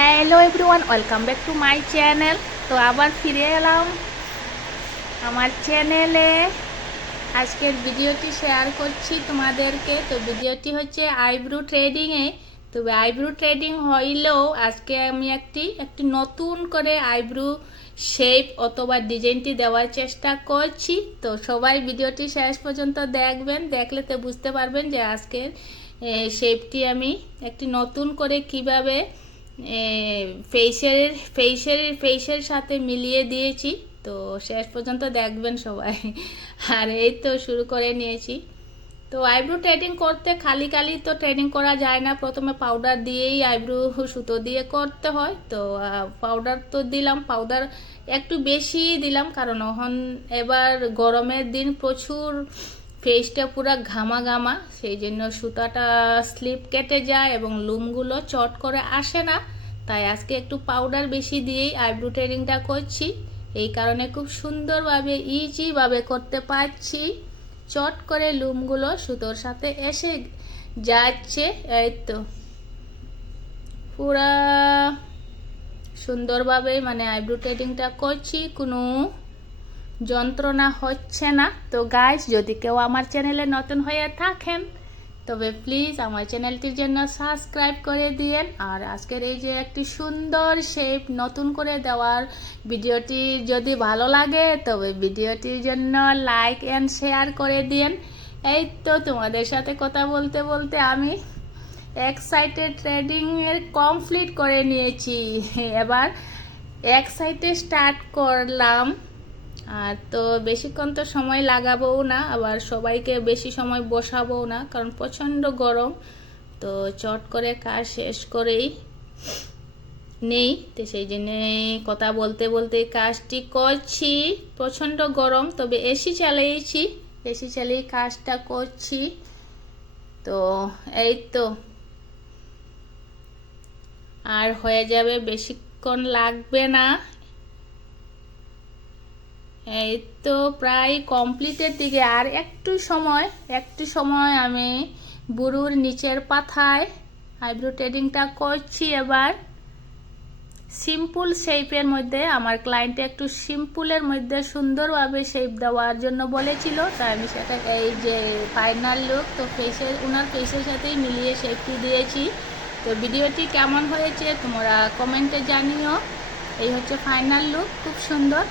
Hello everyone, welcome back to my channel. তো আবার ফিরে এলাম আমার চ্যানেলে। আজকের ভিডিওটি শেয়ার করছি তোমাদেরকে। তো ভিডিওটি হচ্ছে আইব্রো ট্রেডিংয়ে। তবে আইব্রো ট্রেডিং হইলেও আজকে আমি একটি নতুন করে আইব্রো শেপ অথবা ডিজাইনটি দেওয়ার চেষ্টা করছি। তো সবাই ভিডিওটি শেষ পর্যন্ত দেখবেন, দেখলে তো বুঝতে পারবেন যে আজকের শেপটি আমি একটি নতুন করে কিভাবে ফেসের সাথে মিলিয়ে দিয়েছি। তো শেষ পর্যন্ত দেখবেন সবাই। আর এই তো শুরু করে নিয়েছি। তো আইব্রো ট্রেডিং করতে খালি তো ট্রেডিং করা যায় না, প্রথমে পাউডার দিয়েই আইব্রো সুতো দিয়ে করতে হয়। তো পাউডার তো দিলাম, পাউডার একটু বেশি দিলাম, কারণ এবার গরমের দিন প্রচুর ফেসটা পুরো ঘামা ঘামা, সেই জন্য সুতাটা স্লিপ কেটে যায় এবং লুমগুলো চট করে আসে না। তাই আজকে একটু পাউডার বেশি দিয়েই আইব্রো ট্রেডিংটা করছি। এই কারণে খুব সুন্দরভাবে ইজিভাবে করতে পারছি। চট করে লুমগুলো সুতোর সাথে এসে যাচ্ছে। এই তো পুরা সুন্দরভাবে মানে আইব্রো ট্রেডিংটা করছি, কোনো যন্ত্রণা হচ্ছে না। তো গাইস, যদি কেউ আমার চ্যানেলে নতুন হয়ে থাকেন তবে প্লিজ আমার চ্যানেলটির জন্য সাবস্ক্রাইব করে দিয়েন। আর আজকের এই যে একটি সুন্দর শেপ নতুন করে দেওয়ার ভিডিওটি যদি ভালো লাগে তবে ভিডিওটির জন্য লাইক অ্যান্ড শেয়ার করে দিয়েন। এই তো তোমাদের সাথে কথা বলতে বলতে আমি এক সাইডে ট্রেডিংয়ের কমপ্লিট করে নিয়েছি। এবার এক সাইডে স্টার্ট করলাম। আর তো বেশিক্ষণ তো সময় লাগাবো না, আবার সবাইকে বেশি সময় বসাবো না, কারণ প্রচণ্ড গরম। তো চট করে কাজ শেষ করেই নেই। তো সেই জন্যে কথা বলতে বলতে কাজটি করছি। প্রচণ্ড গরম, তবে এসি চালিয়েছি, এসি চালিয়ে কাজটা করছি। তো এই তো আর হয়ে যাবে, বেশিক্ষণ লাগবে না। এই তো প্রায় কমপ্লিটের দিকে। আর একটু সময় আমি বুরুর নিচের পাথায় আইব্রো ট্রেডিংটা করছি। এবার সিম্পল শেপের মধ্যে, আমার ক্লায়েন্টে একটু সিম্পলের মধ্যে সুন্দরভাবে শেপ দেওয়ার জন্য বলেছিল, তাই আমি সেটা এই যে ফাইনাল লুক তো ওনার ফেসের সাথেই মিলিয়ে শেপটি দিয়েছি। তো ভিডিওটি কেমন হয়েছে তোমরা কমেন্টে জানিও। এই হচ্ছে ফাইনাল লুক, খুব সুন্দর।